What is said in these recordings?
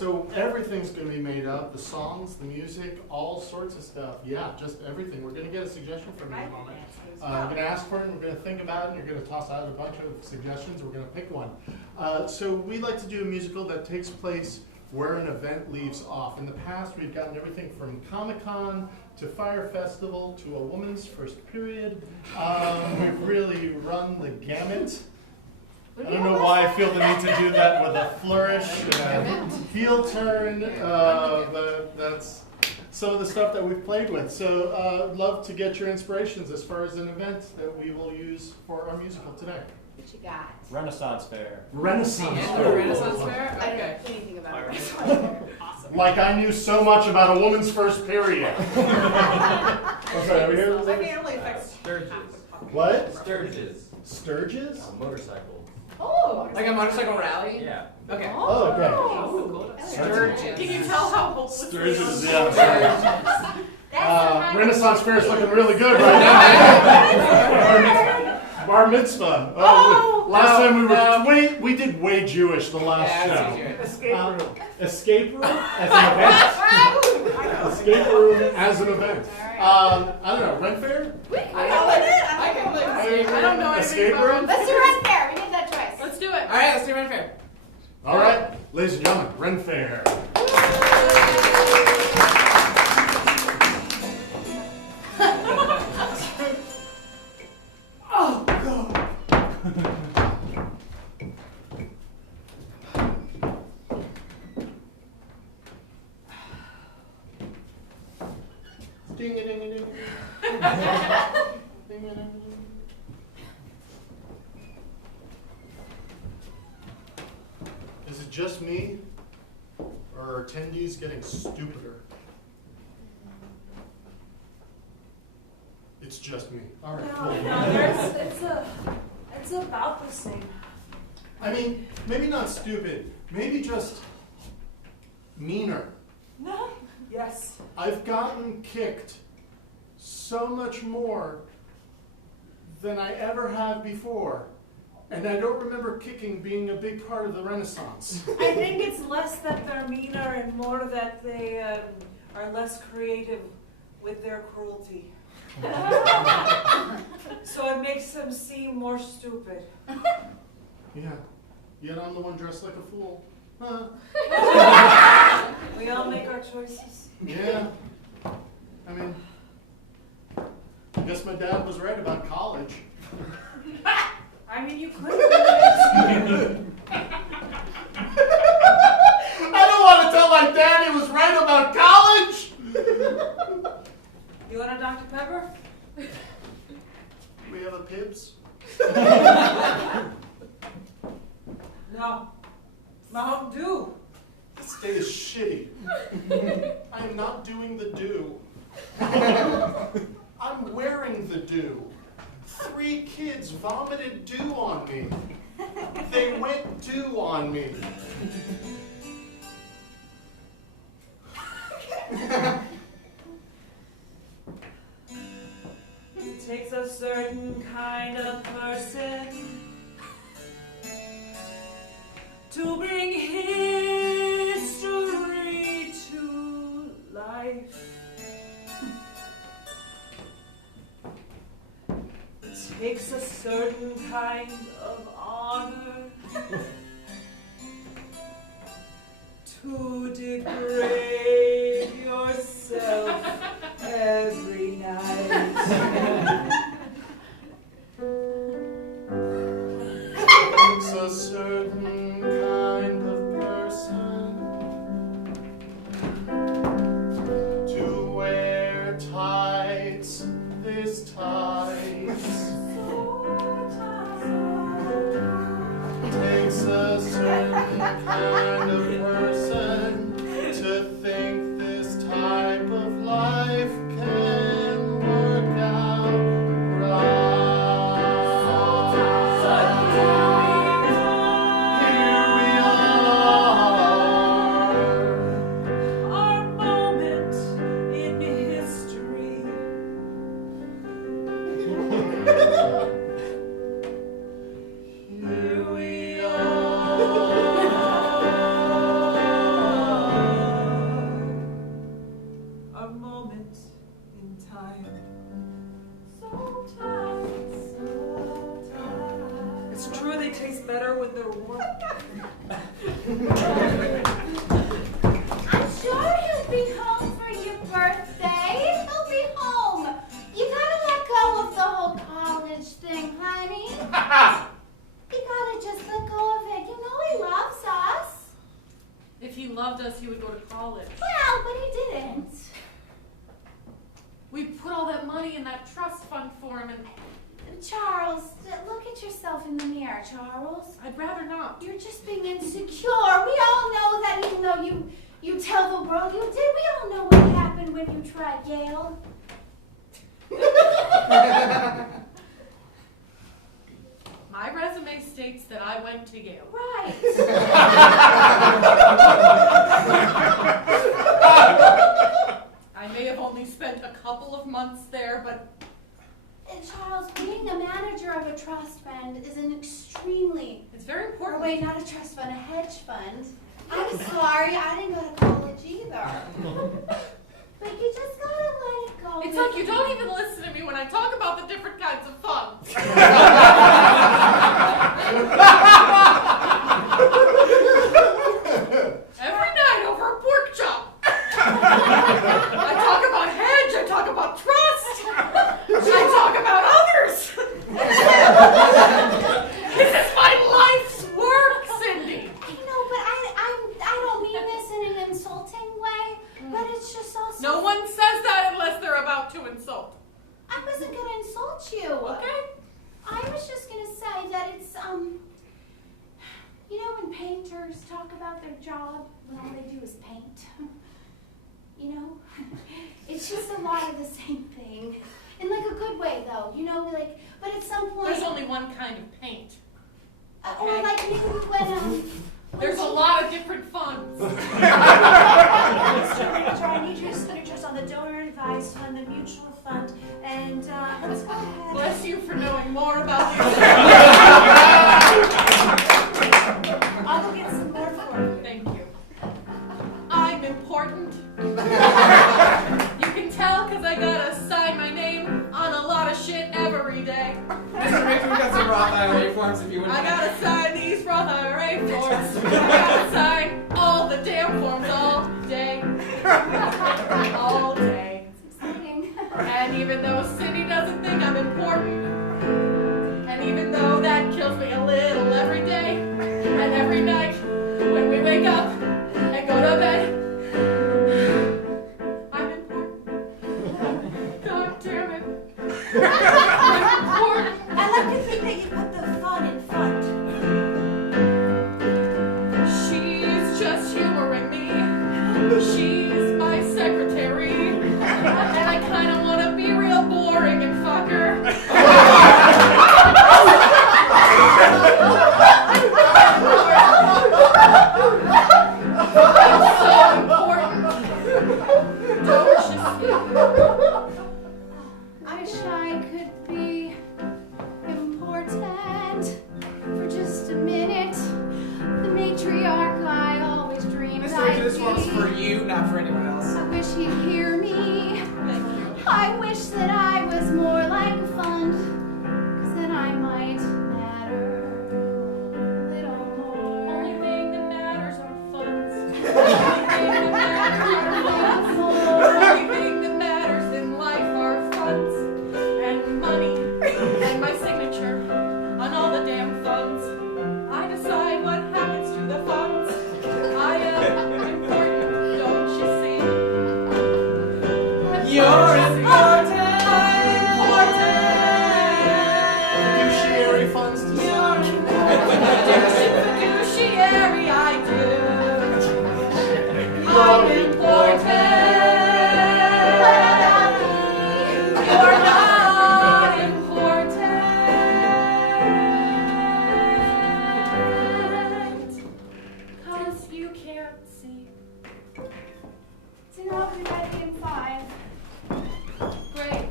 So everything's going to be made up, the songs, the music, all sorts of stuff. Yeah, just everything. We're going to get a suggestion from you in a moment. I'm going to ask for it, and we're going to think about it, and you're going to toss out a bunch of suggestions, and we're going to pick one. So we like to do a musical that takes place where an event leaves off. In the past, we've gotten everything from Comic-Con to Fire Festival to a woman's first period. We've really run the gamut. I don't know why I feel the need to do that with a flourish and a heel turn, but that's some of the stuff that we've played with. So I'd love to get your inspirations as far as an event that we will use for our musical today. What you got? Renaissance Fair. Renaissance Fair. Renaissance Fair? I don't know anything about a Renaissance Fair. Awesome. Like I knew so much about a woman's first period. I'm sorry, over here? I think it only affects Sturges. What? Sturges. Sturges? A motorcycle. Oh, like a motorcycle rally? Yeah. Okay. Oh, okay. Oh, Sturges. Can you tell how hopeless Sturges, they yeah. Renaissance Fair is looking really good right now. Bar mitzvah. Last time we did way Jewish the last show. Escape room as an event. Escape room as an event. I don't know, rent fair? I don't know anything Escape about room? Let's do Ren Fair. We did that twice. Let's do it. All right, let's do Ren Fair. All right, ladies and gentlemen, rent fair. Oh, God. Ding-a-ding-a-ding. Ding-a-ding-a-ding. Is it just me, or are attendees getting stupider? It's just me. All right, cool. It's about the same. I mean, maybe not stupid, maybe just meaner. No. Yes. I've gotten kicked so much more than I ever have before. And I don't remember kicking being a big part of the Renaissance. I think it's less that they're meaner and more that they are less creative with their cruelty. So it makes them seem more stupid. Yeah. Yet I'm the one dressed like a fool. Huh. We all make our choices. Yeah. I mean, I guess my dad was right about college. I mean, you could. I don't want to tell my dad he was right about college! You want a Dr. Pepper? We have a Pibbs? No. Mountain Dew. This day is shitty. I am not doing the do. I'm wearing the do. 3 kids vomited dew on me. They went dew on me. It takes a certain kind of person to bring history to life. It takes a certain kind of honor to degrade yourself every night. It's a certain kind of person to wear tights, this tights. Takes a certain kind of person to think this type of life can work out. It's true they taste better when they're warm. I'm sure he'll be home for your birthday. He'll be home. You gotta let go of the whole college thing, honey. You gotta just let go of it. You know he loves us. If he loved us, he would go to college. Well, but he didn't. We put all that money in that trust fund for him, and Charles, look at yourself in the mirror, Charles. I'd rather not. You're just being insecure. We all know that even though you tell the world you did, we all know what happened when you tried Yale. My resume states that I went to Yale. Right. I may have only spent a couple of months there, but And Charles, being a manager of a trust fund is an extremely, it's very or important. wait, not a trust fund, a hedge fund. I'm sorry, I didn't go to college either. But you just gotta let it go. It's like you don't even listen to me when I talk about the different kinds of funds. Every night over a pork chop. I talk about hedge, I talk about trust, I talk about others. This is my life's work, Cindy. I know, but I don't mean this in an insulting way, but it's just also. No one says that unless they're about to insult. I wasn't gonna insult you. Okay? I was just gonna say that it's you know when painters talk about their job when all they do is paint? You know? It's just a lot of the same thing. In like a good way though, you know, like, but at some point. There's only one kind of paint. Or like maybe when There's a lot of different funds. Mr. Reacher, I need your signatures on the donor advised fund, the mutual fund, and let's go ahead. Bless you for knowing more about these. I'll go get some more for you. Thank you. I'm important. You can tell because I gotta sign my name on a lot of shit every day. Mr. Rick, we got some Roth IRA forms if you wouldn't I mind. gotta sign these Roth IRA forms. I gotta sign all the damn forms all day. All day. it's exciting. And even though Cindy doesn't think I'm important, and even though that kills me a little every day, and every night when we wake up and go to bed, I'm important. God damn it. I'm important. I like to think that you put the fun in front. She's just humoring me. She's my secretary. And I kind of want to be real boring and fuck her. It's so important. Don't you see? I wish I could be important for just a minute. The matriarch I always dreamed Mr. I'd Rick, this one's be. for you, not for anyone else. I wish he'd hear me. Thank you. I wish that I was more like a fund, 'cause then I might matter a little more. Only thing that matters are funds. Only thing that matters are funds. Only thing that matters in life are funds and money and my signature on all the damn funds. I decide what happens to the funds. I am important, don't you see? You're important. Fiduciary funds to sign. Fiduciary, I do. I'm important. You're not important. 'Cause you can't see. So now I'll be ready in 5. Great.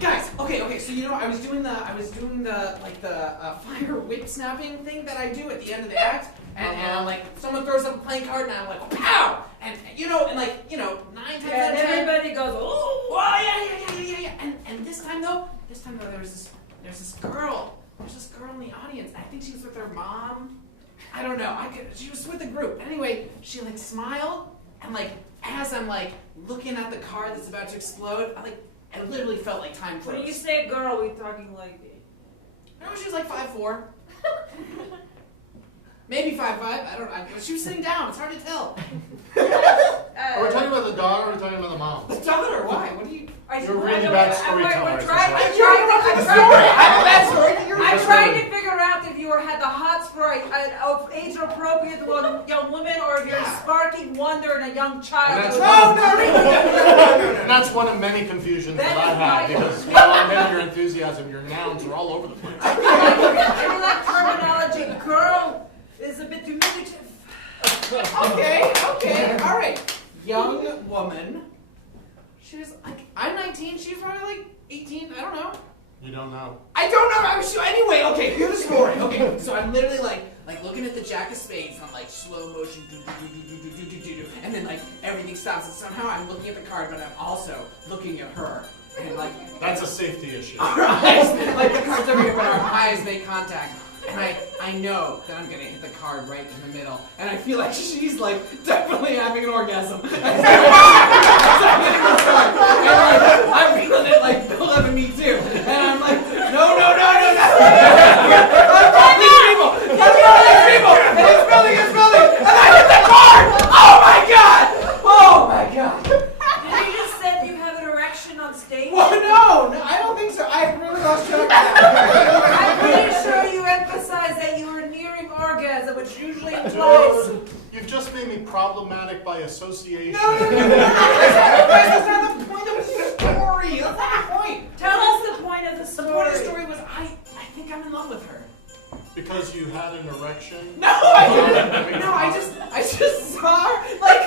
Guys, okay, so you know, I was doing the fire whip snapping thing that I do at the end of the act, and I'm like, someone throws up a playing card, and I'm like, pow! And 9 times out And of 10, everybody goes, oh! well, This time though, there's this girl. There's this girl in the audience. I think she was with her mom. I don't know. She was with a group. Anyway, she like smiled, and like as I'm like looking at the car that's about to explode, I literally felt like time froze. When you say girl, we talking like? No, she was like 5'4". Maybe 5'5". I don't know. She was sitting down. It's hard to tell. Are we talking about the daughter or are we talking about the mom? The daughter. Why? What do you? You're really bad storytellers. I'm trying to figure out if you had the hots for an age-appropriate young woman or if you're a sparking wonder in a young child. And that's one of many confusions that I have because maybe your enthusiasm, your nouns are all over the place. I mean, that terminology, girl, is a bit diminutive. Okay, all right. Young woman. She was like, I'm 19. She was probably like 18. I don't know. You don't know. I don't know. I was anyway. Okay, here's the story. Okay, so I'm literally like looking at the Jack of Spades and I'm like slow motion, and then like everything stops and somehow I'm looking at the card, but I'm also looking at her. And like that's a safety issue. Our eyes, like the cards are here, but our eyes make contact. And I know that I'm gonna hit the card right in the middle, and I feel like she's like definitely having an orgasm. And I'm feeling it like build up in me too, and I'm like, no. I'm from these people, and it's building, and I hit the card. Oh my god! Did you just say you have an erection on stage? Well, no, I don't think so. I really lost track of that. I'm pretty sure you emphasized that you were nearing orgasm, which usually implies. You've just made me problematic by association. No. That's not the point of the story. That's not the point. Tell us the point of the The story. point of the story was I think I'm in love with her. Because you had an erection? No, I didn't. No, I just saw her. Like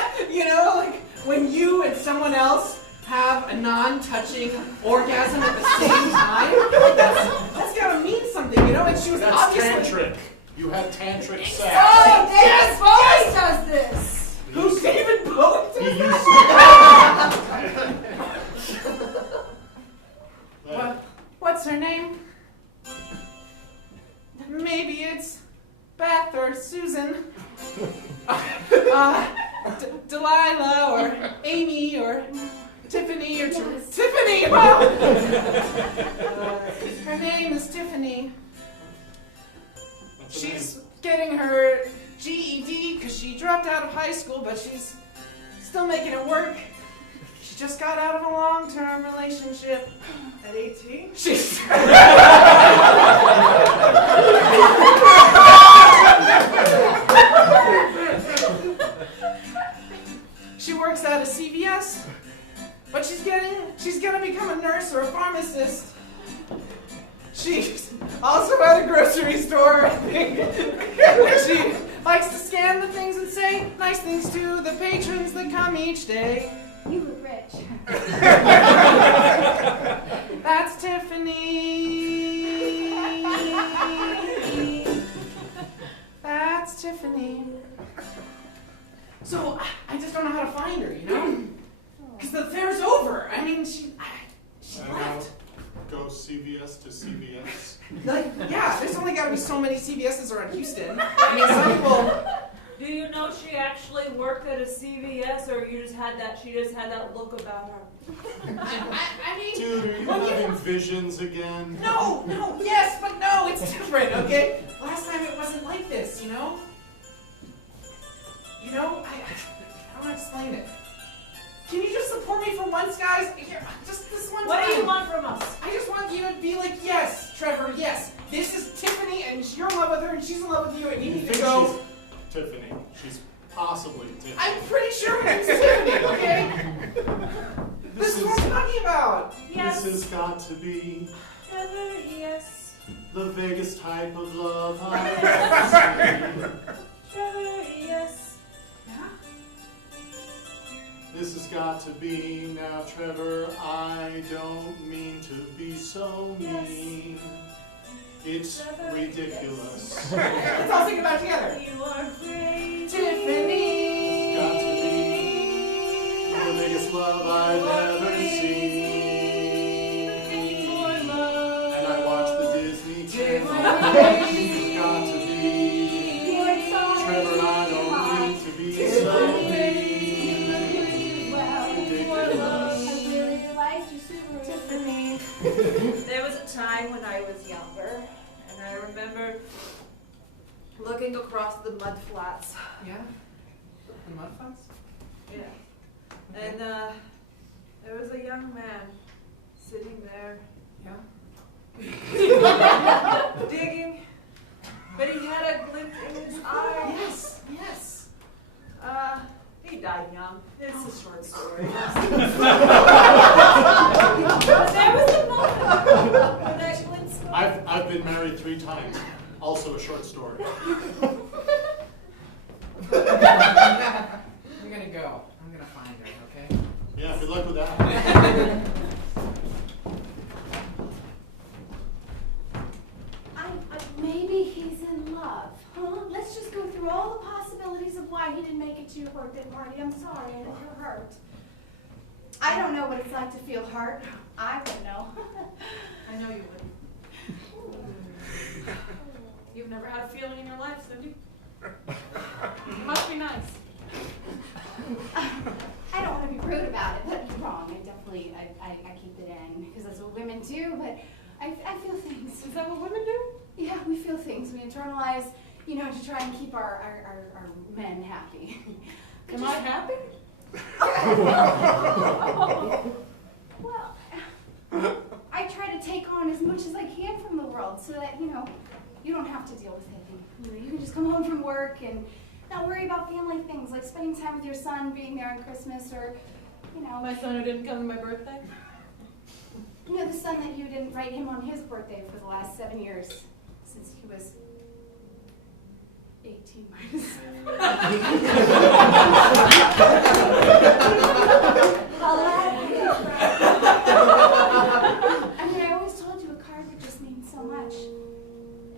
when you and someone else have a non-touching orgasm at the same time. Like that's gotta mean something, And she was That's obviously tantric. You had tantric sex. Oh, David Bowie does this. Who's David Bowie? He used to. What's her name? Maybe it's Beth or Susan. Delilah or Amy or Tiffany or Tiffany. Well, her name is Tiffany. She's getting her GED because she dropped out of high school, but she's still making it work. She just got out of a long-term relationship at 18. She's she works at a CVS, but she's gonna become a nurse or a pharmacist. She's also at a grocery store, I think. She likes to scan the things and say nice things to the patrons that come each day. You look rich. That's Tiffany. That's Tiffany. So I just don't know how to find her, Because the fair's over. I mean, she left. Go CVS to CVS. There's only got to be so many CVS's around Houston. I mean, some people. Do you know she actually worked at a CVS, or she just had that look about her? I mean, Dude, are you having visions again? No, yes, but no, it's different, okay? Last time it wasn't like this, I don't want to explain it. Can you just support me for once, guys? Just this one time. What do you want from us? I just want you to be like, yes, Trevor, yes. This is Tiffany, and you're in love with her, and she's in love with you, and you need to go. She's Tiffany. She's possibly Tiffany. I'm pretty sure her name's Tiffany, okay? This is what I'm talking about. Yes. This has got to be Trevor, yes. the vaguest type of love I've ever seen. Trevor, yes. This has got to be now, Trevor. I don't mean to be so mean. It's ridiculous. Let's all sing about it together. You are crazy. Tiffany. Got to be the biggest love I've ever seen. time when I was younger, and I remember looking across the mud flats. Yeah? The mud flats? Yeah. Okay. And there was a young man sitting there Yeah? digging, but he had a glint in his eye. Yes, yes. He died young. It's a short story. But there was a moment when that glint spoke. I've been married 3 times. Also a short story. I'm gonna go. I'm gonna find her, okay? Yeah, good luck with that. Maybe he's in love, huh? Let's just go through all the possibilities of why he didn't make it to your birthday party. I'm sorry, and if you're hurt. I don't know what it's like to feel hurt. I don't know. I know you would. You've never had a feeling in your life, Cindy. It must be nice. I don't want to be rude about it, but you're wrong. I definitely, I keep it in, because that's what women do, but I feel things. Is that what women do? Yeah, we feel things. We internalize, to try and keep our men happy. Am I happy? Well, I try to take on as much as I can from the world so that, you don't have to deal with it. You can just come home from work and not worry about family things like spending time with your son, being there on Christmas, or, My son who didn't come to my birthday? the son that you didn't write him on his birthday for the last 7 years since he was 18 minus 7. I always told you a card would just mean so much.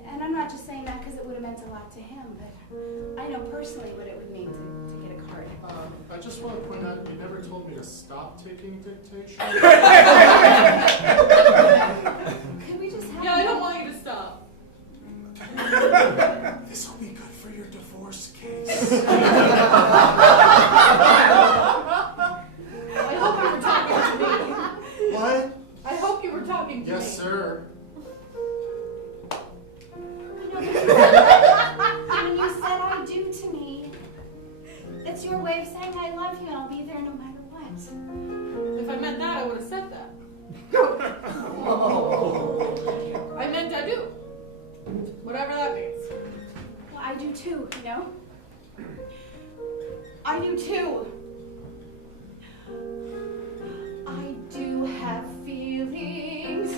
And I'm not just saying that because it would have meant a lot to him, but I know personally what it would mean to get a card. I just want to point out, you never told me to stop taking dictation. Could we just have Yeah, I don't want you to stop. This will be good for your divorce case. I hope you were talking to me. What? I hope you were talking to me. Yes, sir. When you said I do to me, that's your way of saying I love you and I'll be there no matter what. If I meant that, I would have said that. I meant I do. Whatever that means. Well, I do too, I do too. I do have feelings.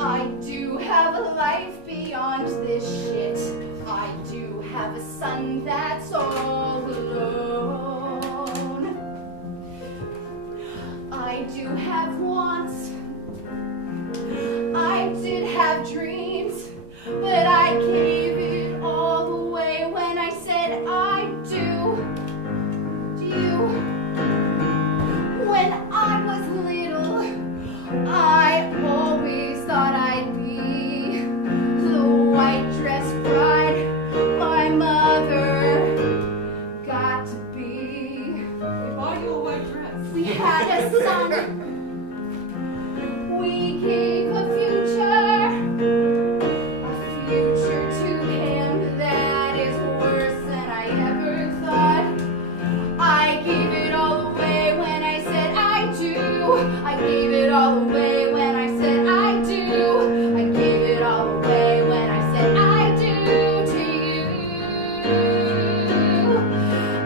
I do have a life beyond this shit. I do have a son that's all alone. I do have wants. I did have dreams, but I gave it all away when I said I do to you. When I was little, I always thought I'd be the white dress bride my mother got to be. We bought you a white dress. We had a son. We gave a future to him that is worse than I ever thought. I gave it all away when I said I do. I gave it all away when I said I do. I gave it all away when I said I do to you.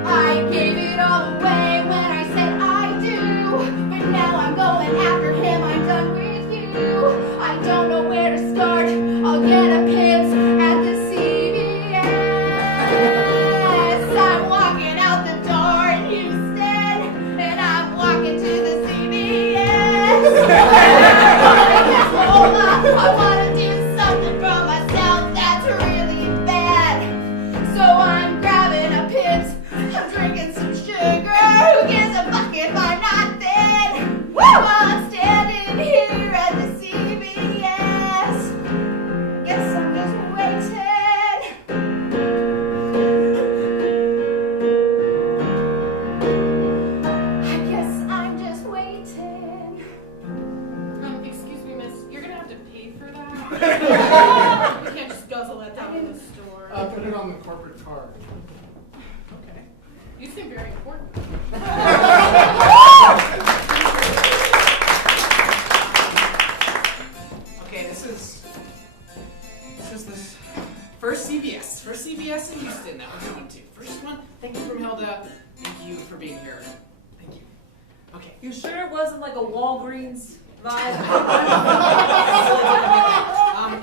I gave it all away when I said I do. But now I'm going after him. I'm done with you. I don't know where to start. I'll get a Pips at the CVS. I'm walking out the door in Houston, and I'm walking to the CVS. You can't just guzzle that down in the store. Put it on the corporate card. Okay. You seem very important. Okay, this is this first CVS in Houston that we're going to. First one, thank you from Hilda. Thank you for being here. Thank you. Okay. You sure it wasn't like a Walgreens vibe?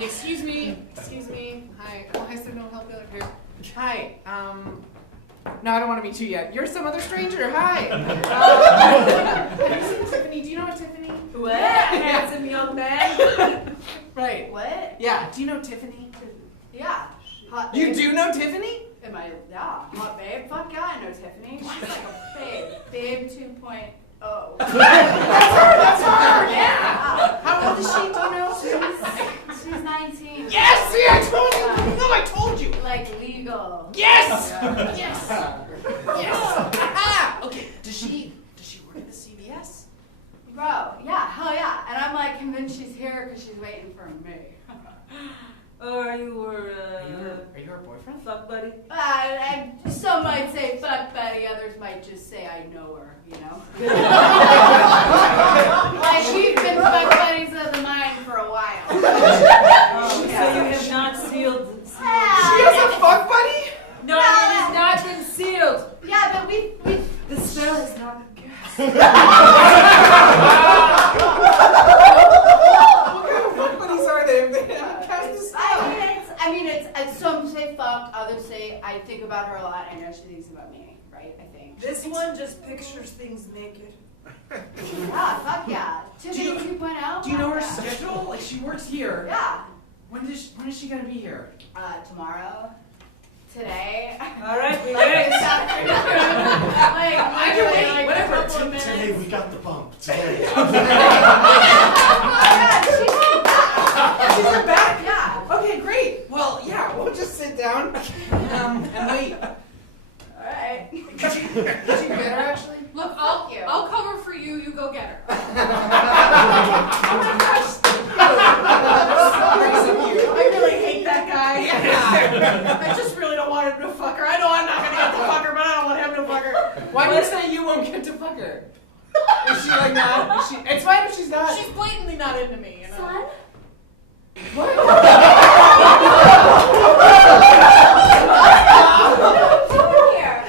Excuse me. Hi. Oh, hi, sir, no help here. Hi. No, I don't want to meet you yet. You're some other stranger. Hi. Have you seen Tiffany? Do you know Tiffany? What? Handsome young man. Right. What? Yeah. Do you know Tiffany? Yeah. Hot You babe. do know Tiffany? Am I? Yeah. Hot babe. Fuck yeah, I know Tiffany. She's like a babe. Babe 2.0. That's her. Yeah. How old is she? Do you know? She's 19. Yes. See, I told you. No, I told you. Like legal. Yes. Yeah. Yes. Yes. Ah. Okay. Does she work at the CVS? Bro, yeah, hell yeah. And I'm like convinced she's here because she's waiting for me. Or you were, Are you her boyfriend? fuck buddy? And some might say fuck buddy, others might just say I know her, you know? Like we've been fuck buddies of the mind for a while. So you have not sealed. She has a fuck buddy? No, it has not been sealed. Yeah, but we The spell is not good. What kind of fuck buddies are they? They haven't cast the spell. I mean, some say fuck, others say I think about her a lot. I know she thinks about me, right? I think. This one just pictures things naked. Yeah, fuck yeah. Tiffany 2.0. Do you know her fuck yeah. schedule? Like she works here. Yeah. When is she gonna be here? Tomorrow. Today. All right, we Like, wait. this afternoon. Like, I can wait, like, whatever. a couple of minutes. Today we got the bump. Today. Oh yeah, She's back? Yeah. Okay, great. Well, yeah, we'll just sit down and wait. Alright. Could you get her actually? Look, Fuck you. I'll cover for you. You go get her. I really hate that guy. Yeah. I just really don't want him to fuck her. I know I'm not gonna get to fuck her, but I don't want him to fuck her. Why do you say you won't get to fuck her? Is she like not? Is she, it's fine if she's not. She's blatantly not into me, you know. Son? Come here.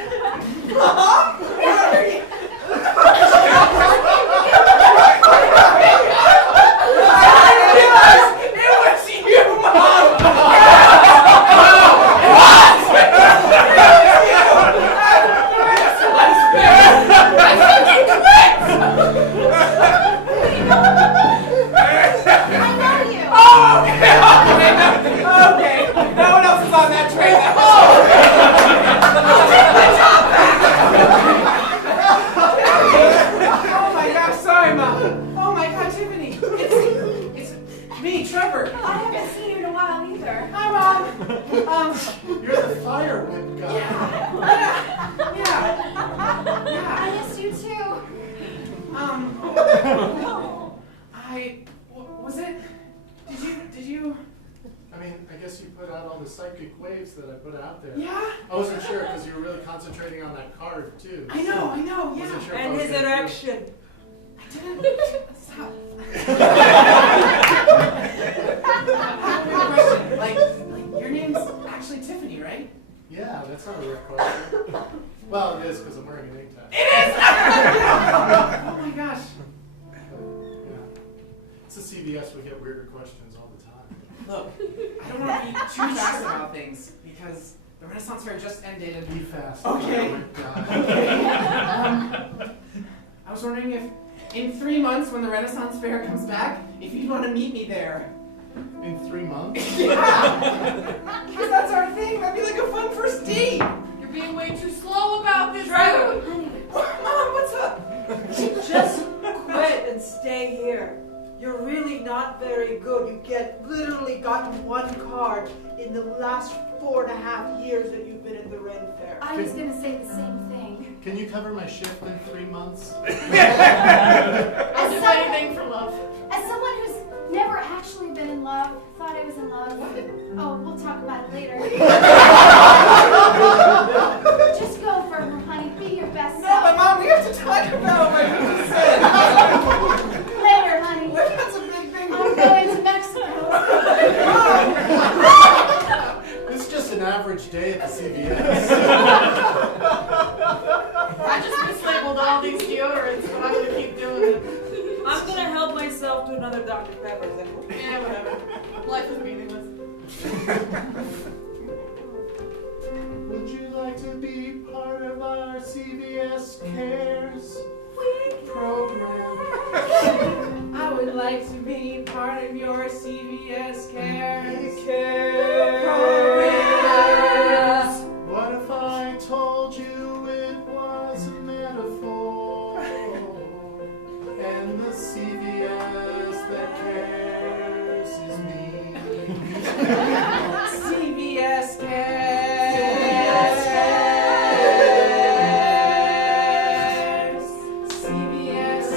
Okay, no one else is on that train. Oh my gosh, sorry, Mom. Oh my God, Tiffany. It's me, Trevor. I haven't seen you in a while either. Hi, Mom. You're the fire whip guy. Yeah. I miss you too. Was it? Did you? I mean, I guess you put out all the psychic waves that I put out there. Yeah. I wasn't sure because you were really concentrating on that card too. I know, Wasn't yeah. sure if I And was his gonna do it. erection. I didn't. Stop. Question. Like, your name's actually Tiffany, right? Yeah, that's not a weird question. Well, it is because I'm wearing a necktie. It is! Oh my gosh. Yeah. It's a CVS, we get weirder questions all the time. Look, I don't want to be too fast about things because the Renaissance Fair just ended and Be fast. Okay. Oh my God. I was wondering if in 3 months when the Renaissance Fair comes back, if you'd want to meet me there. In 3 months? Yeah! Because that's our thing. That'd be like a fun first date. You're being way too slow about this. Trevor. dude. Mom, what's up? Just quit and stay here. You're really not very good. You literally gotten one card in the last 4.5 years that you've been in the Ren Fair. I was gonna say the same thing. Can you cover my shift in 3 months? I'll do anything for love. As someone who's never actually been in love, thought Oh, we'll talk about it later. Just go for her, honey. Be your best No, self. but Mom, we have to talk about what you just said. Later, honey. That's a big thing. I'm going to Mexico. It's just an average day at the CVS. I just mislabeled all these deodorants, but I'm gonna keep doing it. I'm gonna help myself to another Dr. Pepper. Is that cool? Yeah, whatever. Life is meaningless. Would you like to be part of our CVS Cares program? I would like to be part of your CVS Cares Cares. What if I told you it was a metaphor? And the CVS that cares is me. CVS Cares. CVS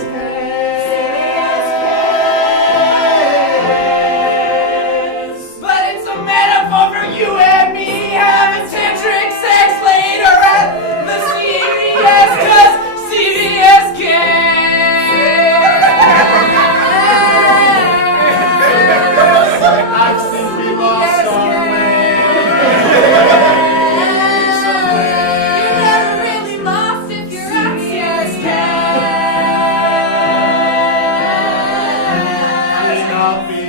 Cares. But it's a metaphor for you and me having tantric sex later at the CVS, 'cause CVS I think we lost our way. You never really lost if you're May not be